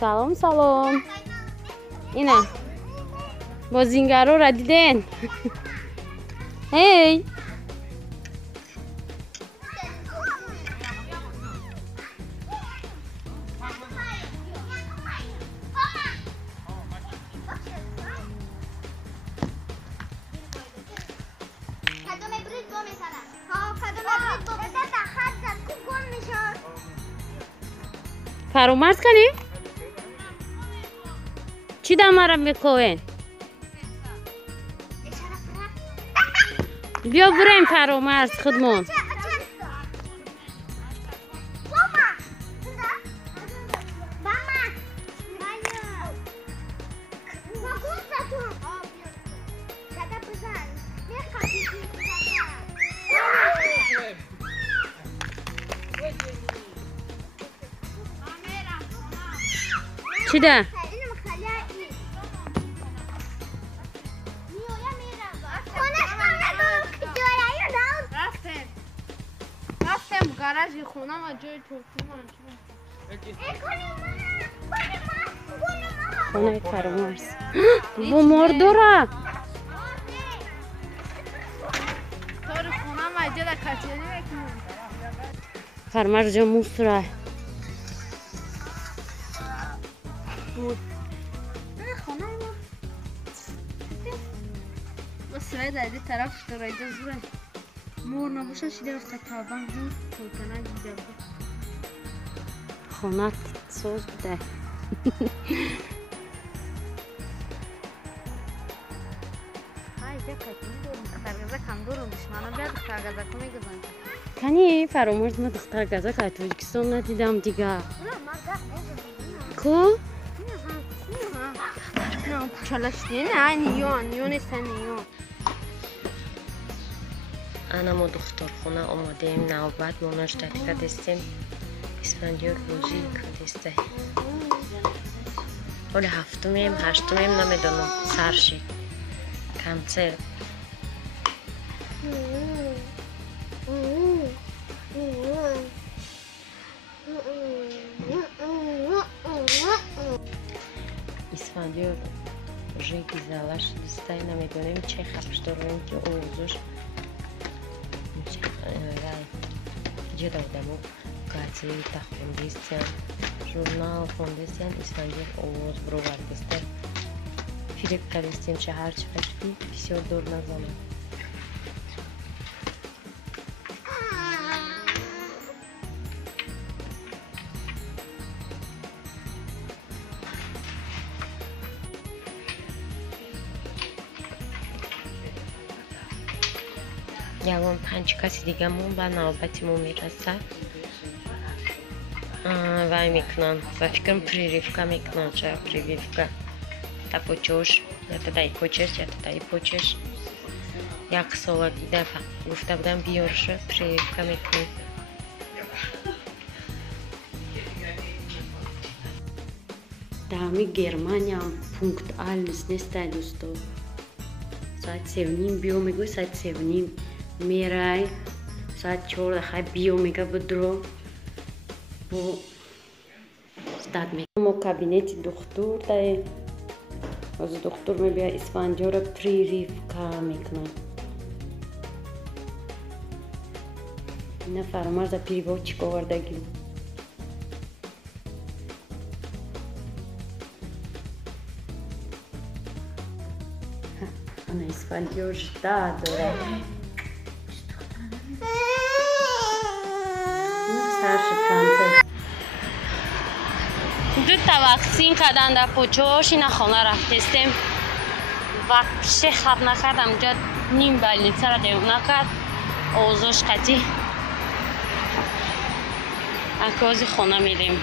سلام سلام. اینا بازینگرا را دیدین؟ هی فرامرز کنی؟ چی دمارم میکنین؟ بیا بریم فرامرز خودمون. چی ده؟ رفتم گاراژ خونم و جای توفیمان خونه فرامرز با مردوره طور خونم و جای کچیری بکنم فرامرز جا موستره خونه ما سرای دادی طرف شرایده زوره مور نباشه شده وقت تابان زور توتنه دیده بود خونه سوز بوده کنی فرامرز من دختر گزک از توجیکستان ندیدم دیگه کو؟ نه چالشتی نه نیون نیستن نیون انا ما دختر خونه آماده ایم نوبت موناش دقیقه دستیم اسفندیار بوزی کدسته حالا هفتمیم هشتمیم نمیدونم سرشی کنسل اسفندیار ژیگی زالش دسته نمیدونیم چه خبرش داریم که اوزش جدا دمو گازی تخوندیستن ژورنال خوندیستن اسفندیار اوز برو وردیستن فیلم کردیم شهر چقدری بسیار دور نزنه یکم 5 کسی دیگه مون به نوبتمون میرسه و میکنن و فکرم پریریفکا میکنن چه پریریفکا تا پوچوش یا تا دای پوچش یا تا دای پوچش یک سال دیده گفته بودم بیارش پریریفکا میکنن دامی گرمانیا پونکت آلنس نسته دوستو ساعت 7:30 بیو میگوی ساعت 7:30 میرای ساعت 4 خواهی بیو میگه بدرو بو ستاد میگه ما کابینت دکتر داره از دکتر میبیا اسفندیار پریریفکا میکنن اینا فرامرز پریبا چیکار وردگی انا اسفندیار شده داره دو تا واکسین کردن در پوچوش اینا خانه رفتیم و پیش خب نکردم اونجا نیم بلیت را دیو نکرد اوزوش قطی اکوازی خانه میدیم